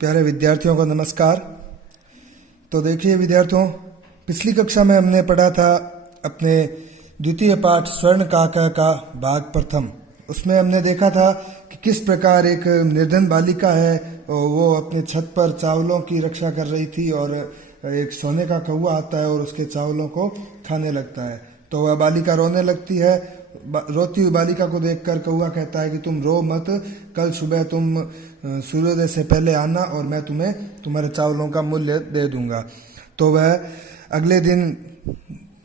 प्यारे विद्यार्थियों को नमस्कार। तो देखिए विद्यार्थियों, पिछली कक्षा में हमने पढ़ा था अपने द्वितीय पाठ स्वर्ण काका का भाग प्रथम। उसमें हमने देखा था कि किस प्रकार एक निर्धन बालिका है वो अपने छत पर चावलों की रक्षा कर रही थी और एक सोने का कौवा आता है और उसके चावलों को खाने लगता है। तो वह बालिका रोने लगती है। रोती हुई बालिका को देखकर कौवा कहता है कि तुम रो मत, कल सुबह तुम सूर्योदय से पहले आना और मैं तुम्हें तुम्हारे चावलों का मूल्य दे दूंगा। तो वह अगले दिन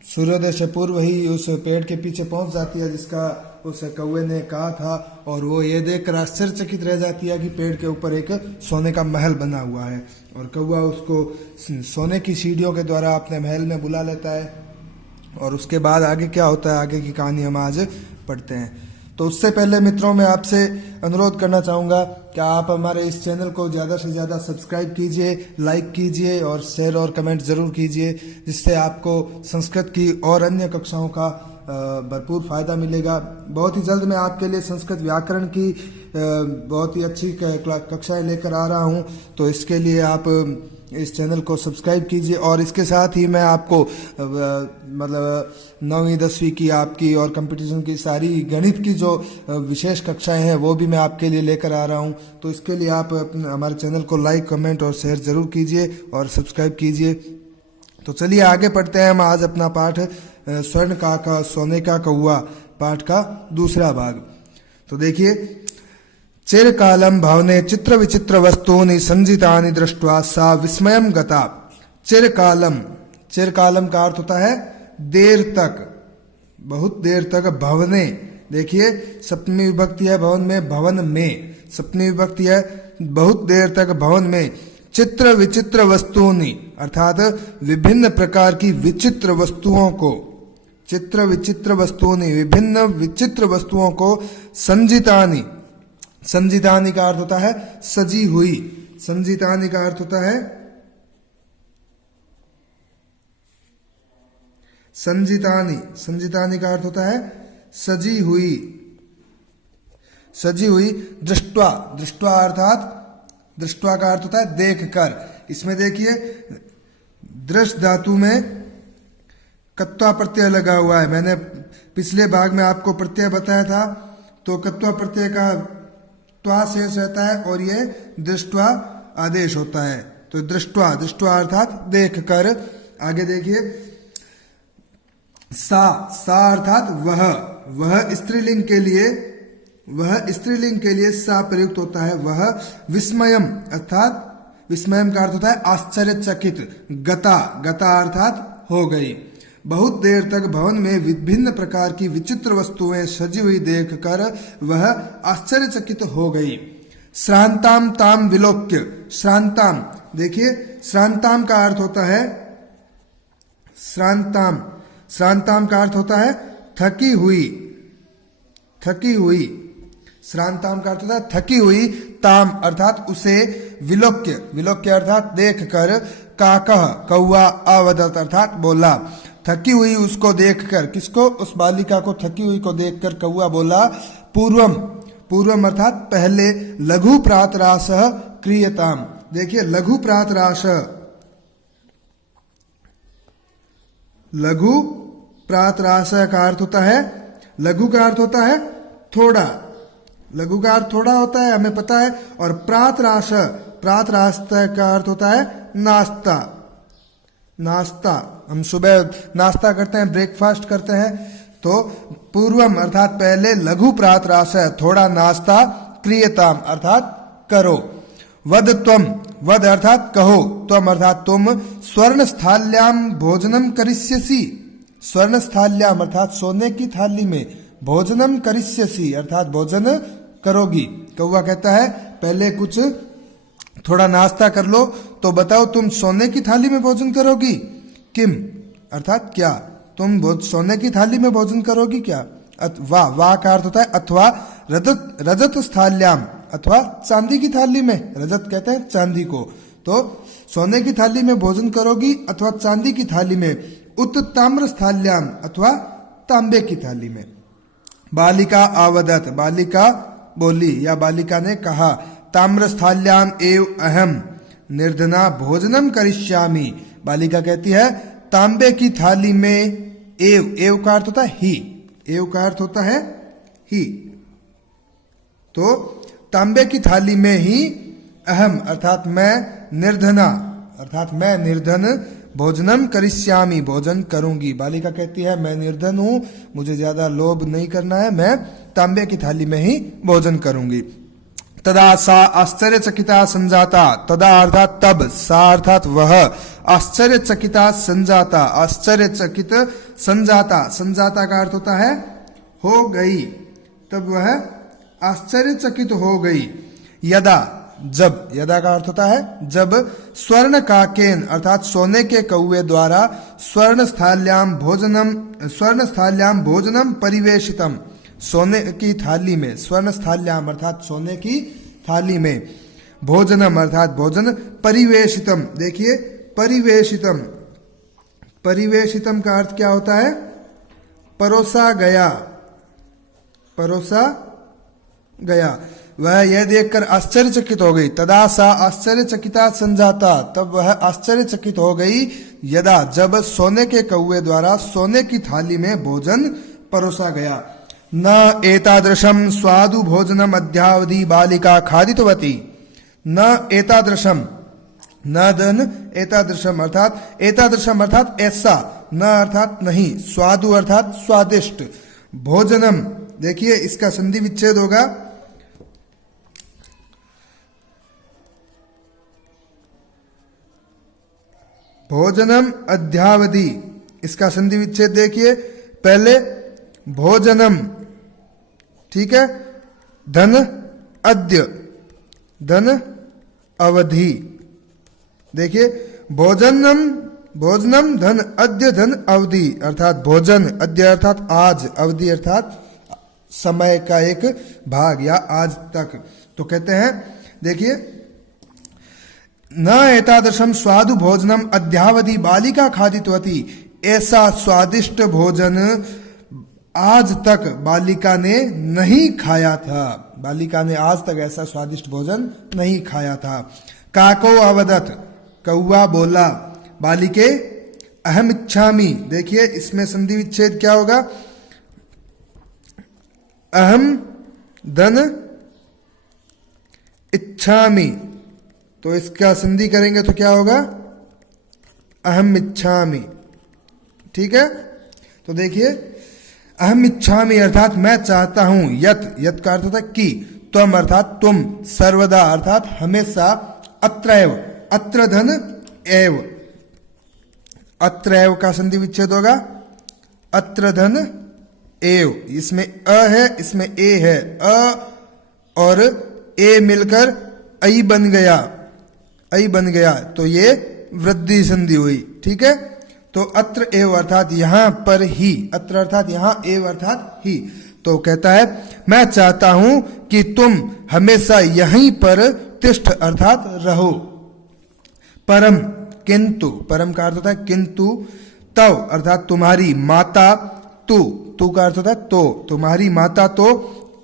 सूर्योदय से पूर्व ही उस पेड़ के पीछे पहुंच जाती है जिसका उस कौवे ने कहा था, और वो ये देखकर आश्चर्यचकित रह जाती है कि पेड़ के ऊपर एक सोने का महल बना हुआ है। और कौवा उसको सोने की सीढ़ियों के द्वारा अपने महल में बुला लेता है। और उसके बाद आगे क्या होता है, आगे की कहानी हम आज पढ़ते हैं। तो उससे पहले मित्रों, मैं आपसे अनुरोध करना चाहूँगा कि आप हमारे इस चैनल को ज़्यादा से ज़्यादा सब्सक्राइब कीजिए, लाइक कीजिए और शेयर और कमेंट ज़रूर कीजिए, जिससे आपको संस्कृत की और अन्य कक्षाओं का भरपूर फायदा मिलेगा। बहुत ही जल्द मैं आपके लिए संस्कृत व्याकरण की बहुत ही अच्छी कक्षाएं लेकर आ रहा हूं। तो इसके लिए आप इस चैनल को सब्सक्राइब कीजिए। और इसके साथ ही मैं आपको मतलब 9वीं 10वीं की आपकी और कंपटीशन की सारी गणित की जो विशेष कक्षाएं हैं वो भी मैं आपके लिए लेकर आ रहा हूं। तो इसके लिए आप हमारे चैनल को लाइक, कमेंट और शेयर जरूर कीजिए और सब्सक्राइब कीजिए। तो चलिए आगे पढ़ते हैं। हम आज अपना पाठ स्वर्ण काका सोने का कौवा पाठ का दूसरा भाग। तो देखिए, चिरकालम भवने चित्र विचित्र वस्तूनि संजितानि दृष्ट्वा सा विस्मयम गता। चिरकालम, चिरकालम का अर्थ होता है देर तक, बहुत देर तक। भवने, देखिए सप्तमी विभक्ति है भवन में, भवन में सप्तमी विभक्ति है, बहुत देर तक भवन में। चित्र विचित्र वस्तुनि अर्थात विभिन्न प्रकार की विचित्र वस्तुओं को, चित्र विचित्र वस्तुनि विभिन्न विचित्र वस्तुओं को, संजितानि, संजितानि का अर्थ होता है सजी हुई, संजितानि का अर्थ होता है संजितानि, संजितानि का अर्थ होता है सजी हुई, सजी हुई। दृष्ट्वा, दृष्ट्वा अर्थात दृष्ट्वा का अर्थ होता है देखकर। इसमें देखिए दृश्य धातु में कत्वा प्रत्यय लगा हुआ है। मैंने पिछले भाग में आपको प्रत्यय बताया था। तो कत्वा प्रत्यय का त्वा शेष रहता है और ये दृष्ट्वा आदेश होता है। तो दृष्ट्वा, दृष्ट्वा अर्थात देखकर। आगे देखिए, सा, सा अर्थात वह, वह स्त्रीलिंग के लिए, वह स्त्रीलिंग के लिए सा प्रयुक्त होता है। वह विस्मयम अर्थात विस्मयम का अर्थ होता है आश्चर्यचकित। गता, गता अर्थात हो गई। बहुत देर तक भवन में विभिन्न प्रकार की विचित्र वस्तुएं सजी हुई देखकर वह आश्चर्यचकित हो गई। श्रांताम ताम विलोक्य, श्रांताम, देखिए श्रांताम का अर्थ होता है श्रांताम, श्रांताम का अर्थ होता है थकी हुई, थकी हुई। श्रांताम का अर्थ होता है थकी हुई। ताम अर्थात उसे, विलोक्य, विलोक्य अर्थात देखकर, काकह कौवा, अवदत अर्थात बोला। थकी हुई उसको देखकर, किसको, उस बालिका को थकी हुई को देखकर कौवा बोला, पूर्वम, पूर्वम अर्थात पहले, लघु प्रातरास क्रियताम। देखिए लघु प्रातरास, लघु प्रातरास का अर्थ होता है, लघु का अर्थ होता है थोड़ा, लघु का अर्थ थोड़ा होता है, हमें पता है। और प्रातरास, प्रातरास का अर्थ होता है नाश्ता, नाश्ता। हम सुबह नाश्ता करते हैं, ब्रेकफास्ट करते हैं। तो पूर्वम अर्थात पहले, लघु प्रातरास थोड़ा नाश्ता, क्रियताम अर्थात करो। वद त्वम, वद अर्थात कहो, त्वम अर्थात तुम, स्वर्ण स्थाल्याम भोजनम करिष्यसि, स्वर्ण स्थाल्याम अर्थात सोने की थाली में, भोजनम करिष्यसि अर्थात भोजन करोगी। कौवा कहता है पहले कुछ थोड़ा नाश्ता कर लो, तो बताओ तुम सोने की थाली में भोजन करोगी। किम अर्थात क्या, तुम सोने की थाली में भोजन करोगी क्या। वाह, वाह का अर्थ होता है अथवा। रजत, रजत स्थाल्याम अथवा चांदी की थाली में, रजत कहते हैं चांदी को। तो सोने की थाली में भोजन करोगी अथवा चांदी की थाली में। उत ताम्र स्थाल्याम अथवा तांबे की थाली में। बालिका आवदत, बालिका बोली या बालिका ने कहा। ताम्रस्थाल्याम एव अहम निर्धना भोजनम करिष्यामि। बालिका कहती है तांबे की थाली में एव का अर्थ होता है ही, एव का अर्थ होता है ही, तो तांबे की थाली में ही अहम अर्थात मैं, निर्धना अर्थात मैं निर्धन, भोजनम करिष्यामि भोजन करूंगी। बालिका कहती है मैं निर्धन हूं, मुझे ज्यादा लोभ नहीं करना है, मैं तांबे की थाली में ही भोजन करूंगी। तदा सा आश्चर्यचकिता संजाता, तदा अर्थात तब, सा अर्थात वह, आश्चर्यचकिता संजाता, आश्चर्यचकित संजाता, संजाता का अर्थ होता है हो गई, तब वह आश्चर्यचकित हो गई। यदा, जब, यदा का अर्थ होता है जब, स्वर्ण काकेन अर्थात सोने के कौवे द्वारा स्वर्ण स्थाल्याम भोजनम परिवेशितम, सोने की थाली में, स्वर्ण स्थाल्याम अर्थात सोने की थाली में, भोजनम अर्थात भोजन, परिवेशितम, देखिए परिवेशितम, परिवेशितम का अर्थ क्या होता है, परोसा गया, परोसा गया। वह यह देखकर आश्चर्यचकित हो गई। तदा सा आश्चर्यचकिता संजाता, तब वह आश्चर्यचकित हो गई। यदा, जब सोने के कौवे द्वारा सोने की थाली में भोजन परोसा गया। न एतादृशम स्वादु भोजनम अद्यावधि बालिका खादितवती, न एतादृशम, न धन एतादृशम अर्थात ऐसा, न अर्थात नहीं, स्वादु अर्थात स्वादिष्ट, भोजनम, देखिए इसका संधि विच्छेद होगा, भोजनम अध्यावधि, इसका संधि विच्छेद देखिए, पहले भोजनम, ठीक है, धन अद्य, धन अवधि, देखिए भोजनम, भोजनम धन अद्य धन अवधि, अर्थात भोजन, अद्य अर्थात आज, अवधि अर्थात समय का एक भाग या आज तक। तो कहते हैं देखिए, न एतादृशम स्वादु भोजनम अद्यावधि बालिका खादितवती, ऐसा स्वादिष्ट भोजन आज तक बालिका ने नहीं खाया था, बालिका ने आज तक ऐसा स्वादिष्ट भोजन नहीं खाया था। काको अवदत, कौवा बोला, बालिके अहम इच्छामि, देखिए इसमें संधि विच्छेद क्या होगा, अहम धन इच्छामि, तो इसका संधि करेंगे तो क्या होगा, अहम इच्छामि, ठीक है। तो देखिए अहम इच्छामि अर्थात मैं चाहता हूं, यत, यत का अर्थ होता है कि, त्वम अर्थात तुम, सर्वदा अर्थात हमेशा, अत्रैव, अत्र धन एव, अत्रैव का संधि विच्छेद होगा, अत्र धन एव, इसमें अ है, इसमें ए है, अ और ए मिलकर ऐ बन गया, ऐ बन गया, तो ये वृद्धि संधि हुई, ठीक है। तो अत्र एव अर्थात यहां पर ही, अत्र अर्थात यहां, एव अर्थात ही, तो कहता है मैं चाहता हूं कि तुम हमेशा यहीं पर तिष्ठ अर्थात रहो। परम, किंतु, परम का अर्थ होता है किंतु, तव अर्थात तुम्हारी, माता, तू का अर्थ होता है तो, तुम्हारी माता तो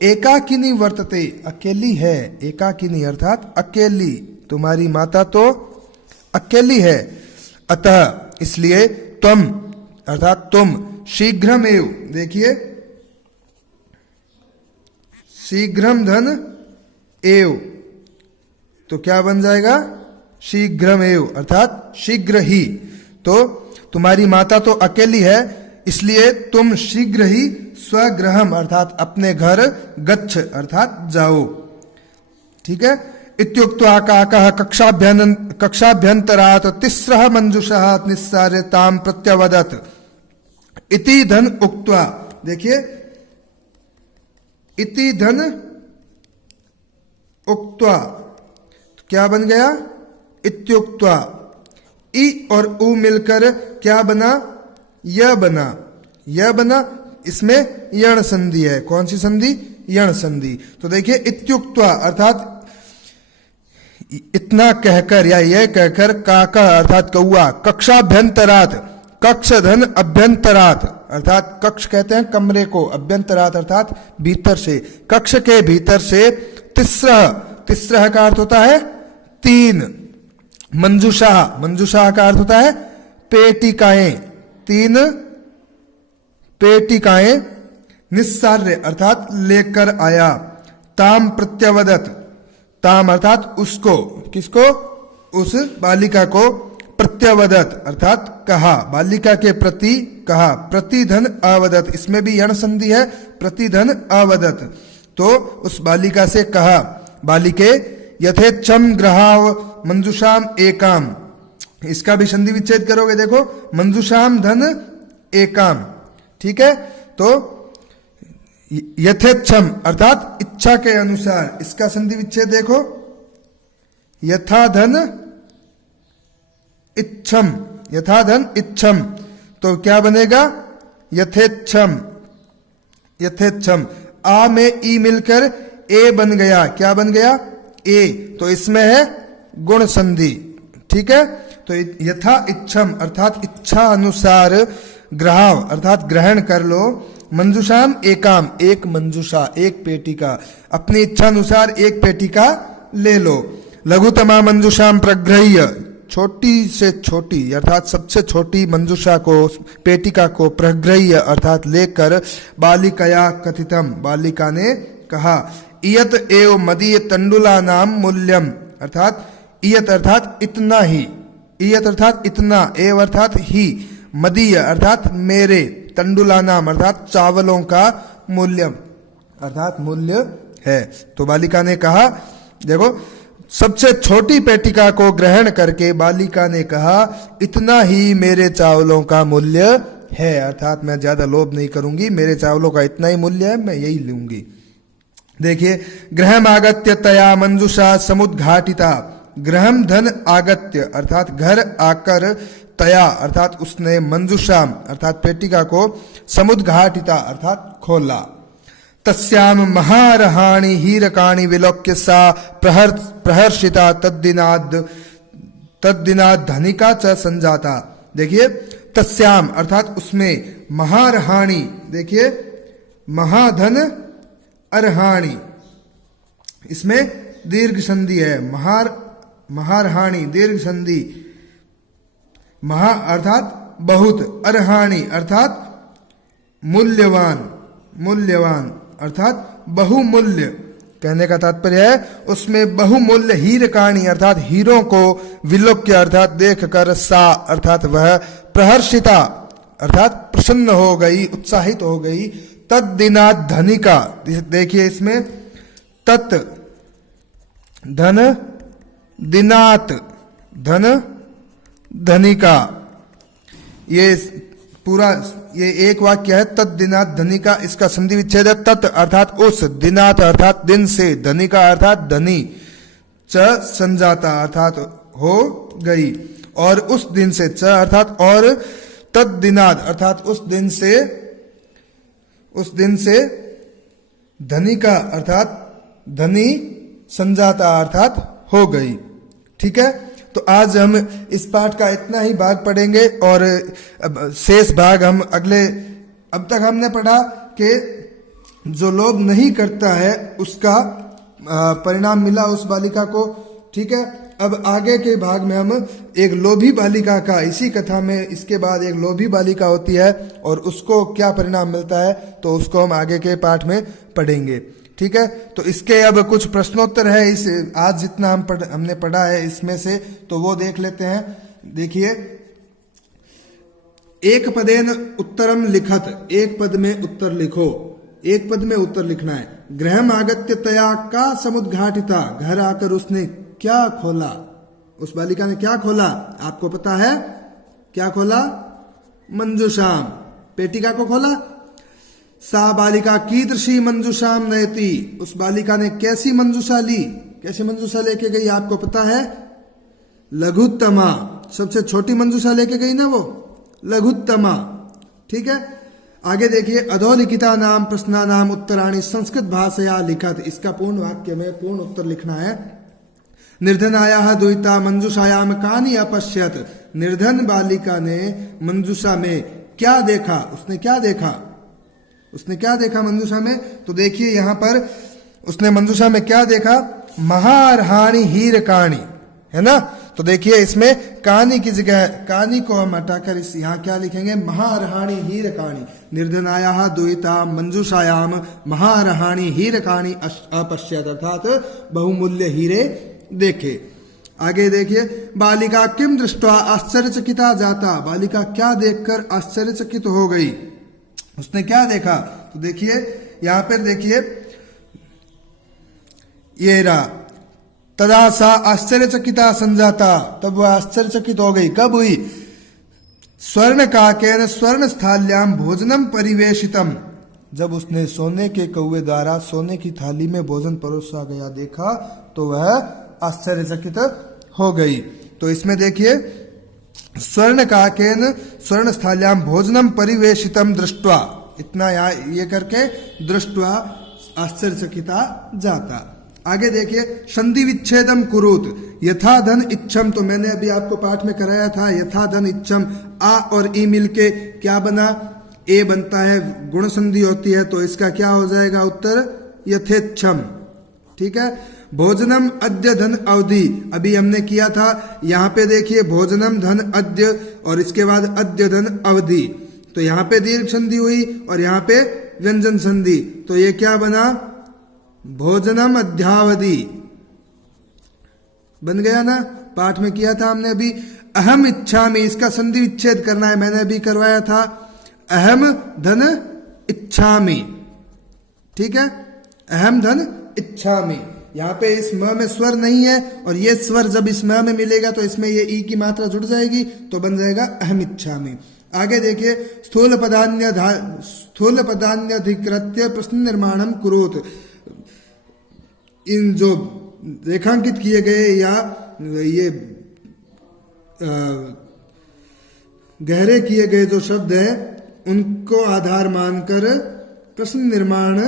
एकाकिनी वर्तते, अकेली है, एकाकिनी अर्थात अकेली, तुम्हारी माता तो अकेली है। अतः इसलिए तुम अर्थात तुम, शीघ्रमेव, देखिए शीघ्रम धन एव, तो क्या बन जाएगा, शीघ्रमेव अर्थात शीघ्र ही, तो तुम्हारी माता तो अकेली है, इसलिए तुम शीघ्र ही स्वगृहम अर्थात अपने घर, गच्छ अर्थात जाओ, ठीक है। इत्युक्त्वा काकः कक्षाभ्यन्तरात् तिस्रः मंजुषः निस्सार्यतां प्रत्यवदत्, इति धन उक्त्वा, देखिए इति धन उक्त्वा, तो क्या बन गया, इत्युक्त्वा, ई और उ मिलकर क्या बना, यह बना, यह बना, इसमें यण संधि है, कौन सी संधि, यण संधि। तो देखिए इत्युक्त्वा अर्थात इतना कहकर या यह कहकर, काका अर्थात कौआ, कक्षाभ्यंतरात, कक्ष धन अभ्यंतरात अर्थात कक्ष कहते हैं कमरे को, अभ्यंतरात अर्थात भीतर से, कक्ष के भीतर से, तिस्रः का अर्थ होता है 3। मंजुषा, मंजुषा का अर्थ होता है पेटिकाएं, 3 पेटिकाएं। निस्सार्य अर्थात लेकर आया। ताम प्रत्यवदत, ताम अर्थात उसको, किसको? उस बालिका को। प्रत्यवदत अर्थात कहा, बालिका के प्रति कहा। प्रतिधन अवदत, इसमें भी यण संधि है, प्रतिधन अवदत, तो उस बालिका से कहा। बालिके यथेच्छम ग्रहाव मंजुषाम एकाम, इसका भी संधि विच्छेद करोगे, देखो मंजुषाम धन एकाम, ठीक है। तो यथेच्छम अर्थात इच्छा के अनुसार, इसका संधि विच्छेद देखो, यथा धन इच्छम, यथा धन इच्छम, तो क्या बनेगा? यथेच्छम, यथेच्छम। आ में ई मिलकर ए बन गया, क्या बन गया? ए, तो इसमें है गुण संधि, ठीक है। तो यथा इच्छम अर्थात इच्छा अनुसार, ग्रहाव अर्थात ग्रहण कर लो, मंजुषाम एकाम, एक मंजुषा, एक पेटिका, अपनी इच्छा अनुसार एक पेटिका ले लो। लघुतमा मंजुषाम प्रग्रह्य, छोटी से छोटी अर्थात सबसे छोटी मंजुषा को, पेटिका को, प्रग्रह्य अर्थात लेकर, बालिकया कथितम, बालिका ने कहा। इयत एव मदीय तंडुला नाम मूल्यम, अर्थात इयत अर्थात इतना ही, इयत अर्थात इतना, एव अर्थात ही, मदीय अर्थात मेरे, तंडुला नाम अर्थात चावलों का, मूल्यम अर्थात मूल्य है। तो बालिका ने कहा, देखो सबसे छोटी पेटिका को ग्रहण करके बालिका ने कहा, इतना ही मेरे चावलों का मूल्य है, अर्थात मैं ज्यादा लोभ नहीं करूंगी, मेरे चावलों का इतना ही मूल्य है, मैं यही लूंगी। देखिए, ग्रहम आगत्य तया मंजुषा समुद्घाटिता, ग्रहम धन आगत्य अर्थात घर आकर, तया अर्थात उसने, मंजुषाम अर्थात पेटिका को, समुद्घाटिता अर्थात खोला। तस्याम महारहाणि हीरकाणि विलोक्य सा प्रहर्षिता तद्दिनाद धनिका च संजाता। देखिए, तस्याम अर्थात उसमें, महारहाणि, देखिए महाधन अरहाणि, इसमें दीर्घ संधि है, महारहाणि दीर्घ संधि, महा अर्थात बहुत, अरहाणि अर्थात मूल्यवान, मूल्यवान अर्थात बहुमूल्य, कहने का तात्पर्य है उसमें बहुमूल्य हीरकाणी अर्थात हीरों को, विलोक्य अर्थात देखकर, सा अर्थात वह, प्रहर्षिता अर्थात प्रसन्न हो गई, उत्साहित हो गई, तद्दिनात धनिका, देखिए इसमें तत् धन, दिनात धन, धनिका, ये पूरा ये एक वाक्य है। तत् दिनात धनिका, इसका संधि विच्छेद है तत् अर्थात उस, दिनात अर्थात दिन से, धनिका अर्थात धनी, च संजाता अर्थात हो गई, और उस दिन से, च अर्थात और, तत् दिनात अर्थात उस दिन से, उस दिन से, धनिका अर्थात धनी, संजाता अर्थात हो गई, ठीक है। तो आज हम इस पाठ का इतना ही भाग पढ़ेंगे और शेष भाग हम अगले, अब तक हमने पढ़ा कि जो लोभ नहीं करता है उसका परिणाम मिला उस बालिका को, ठीक है। अब आगे के भाग में हम एक लोभी बालिका का, इसी कथा में इसके बाद एक लोभी बालिका होती है और उसको क्या परिणाम मिलता है, तो उसको हम आगे के पाठ में पढ़ेंगे, ठीक है। तो इसके अब कुछ प्रश्नोत्तर है, इस आज जितना हमने पढ़ा है इसमें से, तो वो देख लेते हैं। देखिए, एक पदेन उत्तरम लिखत, एक पद में उत्तर लिखो, एक पद में उत्तर लिखना है। गृहम आगत्य तया का समुद्घाटिता, घर आकर उसने क्या खोला, उस बालिका ने क्या खोला, आपको पता है क्या खोला? मंजुषाम, पेटिका को खोला। सा बालिका कीदृशी मंजुषाम नयति, उस बालिका ने कैसी मंजुषा ली, कैसी मंजुषा लेके गई, आपको पता है? लघुत्तमा, सबसे छोटी मंजुषा लेके गई ना वो, लघुत्तमा, ठीक है। आगे देखिए, अधोलिखिता नाम प्रश्ना नाम उत्तराणी संस्कृत भाषया लिखत, इसका पूर्ण वाक्य में पूर्ण उत्तर लिखना है। निर्धनाया द्वैता मंजुषायाम कानी अपश्यत, निर्धन बालिका ने मंजुषा में क्या देखा, उसने क्या देखा, उसने क्या देखा मंजुषा में, तो देखिए यहां पर उसने मंजुषा में क्या देखा, महारहाणी हीरकाणी, है ना। तो देखिए इसमें कानी की जगह कानी को हम हटाकर इस यहाँ क्या लिखेंगे, महारहाणी हीरकाणी। निर्धनायाः दुहिता मंजूषायाम महारहाणी हीरकाणी अपश्यत, अर्थात बहुमूल्य हीरे देखे। आगे देखिए, बालिका किम दृष्ट्वा आश्चर्यचकिता जाता, बालिका क्या देखकर आश्चर्यचकित हो गई, उसने क्या देखा। तो देखिए यहां पर देखिए ये रहा, तदा सा आश्चर्यचकिता संजाता, तब वह आश्चर्यचकित हो गई। कब हुई, स्वर्ण काकेन स्वर्ण स्थाल्याम भोजनम परिवेशितम, जब उसने सोने के कौवे द्वारा सोने की थाली में भोजन परोसा गया देखा तो वह आश्चर्यचकित हो गई। तो इसमें देखिए, स्वर्ण काकेन स्वर्ण स्थाल्याम भोजनम परिवेशितम दृष्ट्वा, इतना यहाँ ये करके दृष्ट्वा आश्चर्यचकिता जाता। आगे देखिए, संधि विच्छेदम कुरुत यथा धन इच्छम, तो मैंने अभी आपको पाठ में कराया था, यथा धन इच्छम, आ और ई मिलके क्या बना, ए बनता है, गुण संधि होती है, तो इसका क्या हो जाएगा उत्तर, यथेच्छम। ठीक है, भोजनम अद्य धन अवधि, अभी हमने किया था, यहाँ पे देखिए भोजनम धन अद्य और इसके बाद अद्य धन अवधि, तो यहाँ पे दीर्घ संधि हुई और यहाँ पे व्यंजन संधि, तो ये क्या बना, भोजनम अध्यावधि बन गया ना, पाठ में किया था हमने अभी। अहम इच्छामि, इसका संधि विच्छेद करना है, मैंने अभी करवाया था, अहम धन इच्छामि। ठीक है, अहम धन इच्छामि, यहाँ पे इस म में स्वर नहीं है और ये स्वर जब इस म में मिलेगा तो इसमें ये ई की मात्रा जुड़ जाएगी, तो बन जाएगा अहम इच्छामि। आगे देखिए, स्थूल पदान्यधिकृत्य प्रश्न निर्माणम कुरुत, इन जो रेखांकित किए गए या ये गहरे किए गए जो शब्द हैं उनको आधार मानकर प्रश्न निर्माण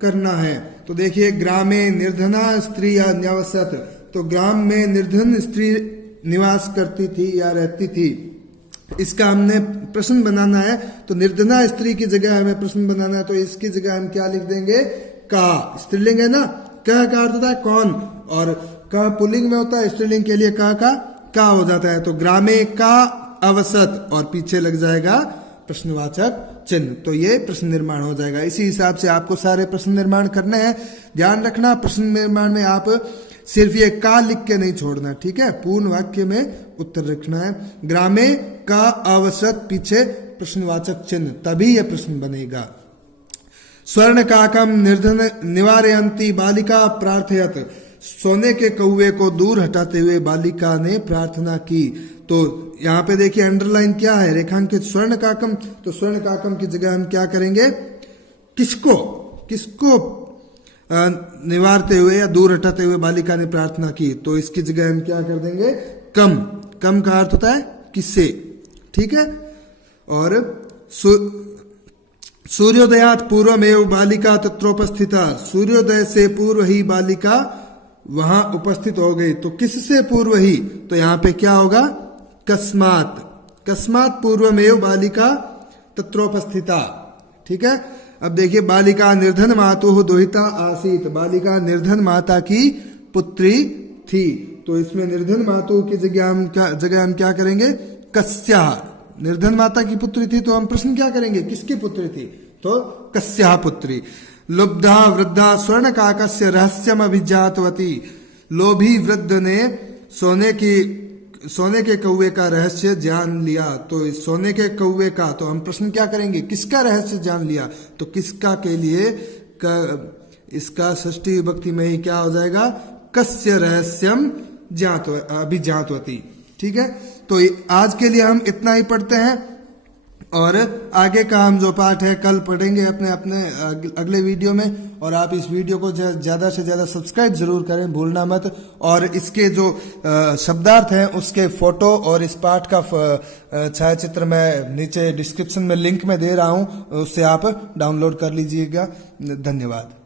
करना है। तो देखिए, ग्रामे निर्धना स्त्री या न्यवसत, तो ग्राम में निर्धन स्त्री निवास करती थी या रहती थी, इसका हमने प्रश्न बनाना है। तो निर्धना स्त्री की जगह हमें प्रश्न बनाना है, तो इसकी जगह हम क्या लिख देंगे, का, स्त्रीलिंग है ना, कह का अर्थ होता है कौन, और का पुल्लिंग में होता है, स्त्रीलिंग के लिए का हो जाता है। तो ग्रामे का अवसत और पीछे लग जाएगा प्रश्नवाचक चिन्ह, तो ये प्रश्न निर्माण हो जाएगा। इसी हिसाब से आपको सारे प्रश्न निर्माण करने हैं। ध्यान रखना, प्रश्न निर्माण में आप सिर्फ ये का लिख के नहीं छोड़ना, ठीक है, पूर्ण वाक्य में उत्तर रखना है। ग्रामे का अवसत पीछे प्रश्नवाचक चिन्ह, तभी यह प्रश्न बनेगा। स्वर्ण काकम निर्धन निवारयंती बालिका प्रार्थयत, सोने के कौवे को दूर हटाते हुए बालिका ने प्रार्थना की। तो यहाँ पे देखिए अंडरलाइन क्या है, रेखांकित स्वर्ण काकम, तो स्वर्ण काकम की जगह हम क्या करेंगे, किसको निवारते हुए या दूर हटाते हुए बालिका ने प्रार्थना की, तो इसकी जगह हम क्या कर देंगे, कम का अर्थ होता है किससे, ठीक है। और सूर्योदयात पूर्वमेव बालिका तत्रोपस्थिता, सूर्योदय से पूर्व ही बालिका वहां उपस्थित हो गई। तो किससे पूर्व ही, तो यहां पे क्या होगा, कस्मात पूर्वमेव बालिका तत्रोपस्थिता, ठीक है। अब देखिए, बालिका निर्धन मातुः दुहिता आसीत, बालिका निर्धन माता की पुत्री थी, तो इसमें निर्धन मातु की जगह हम क्या करेंगे, कस्या, निर्धन माता की पुत्री थी, तो हम प्रश्न क्या करेंगे, किसकी पुत्री थी, तो कस्या पुत्री। लुब्धा वृद्धा स्वर्ण काकस्य रहस्यम अभिजातवती, लोभी वृद्ध ने सोने के कौवे का रहस्य जान लिया। तो इस सोने के कौवे का, तो हम प्रश्न क्या करेंगे, किसका रहस्य जान लिया, तो किसका के लिए इसका षष्ठी विभक्ति में ही क्या हो जाएगा, कस्य रहस्यम अभिजातवती, ठीक है। तो आज के लिए हम इतना ही पढ़ते हैं और आगे का हम जो पाठ है कल पढ़ेंगे अपने अगले वीडियो में। और आप इस वीडियो को ज्यादा से ज्यादा सब्सक्राइब जरूर करें, भूलना मत। और इसके जो शब्दार्थ हैं उसके फोटो और इस पाठ का छायाचित्र मैं नीचे डिस्क्रिप्शन में लिंक में दे रहा हूं, उससे आप डाउनलोड कर लीजिएगा। धन्यवाद।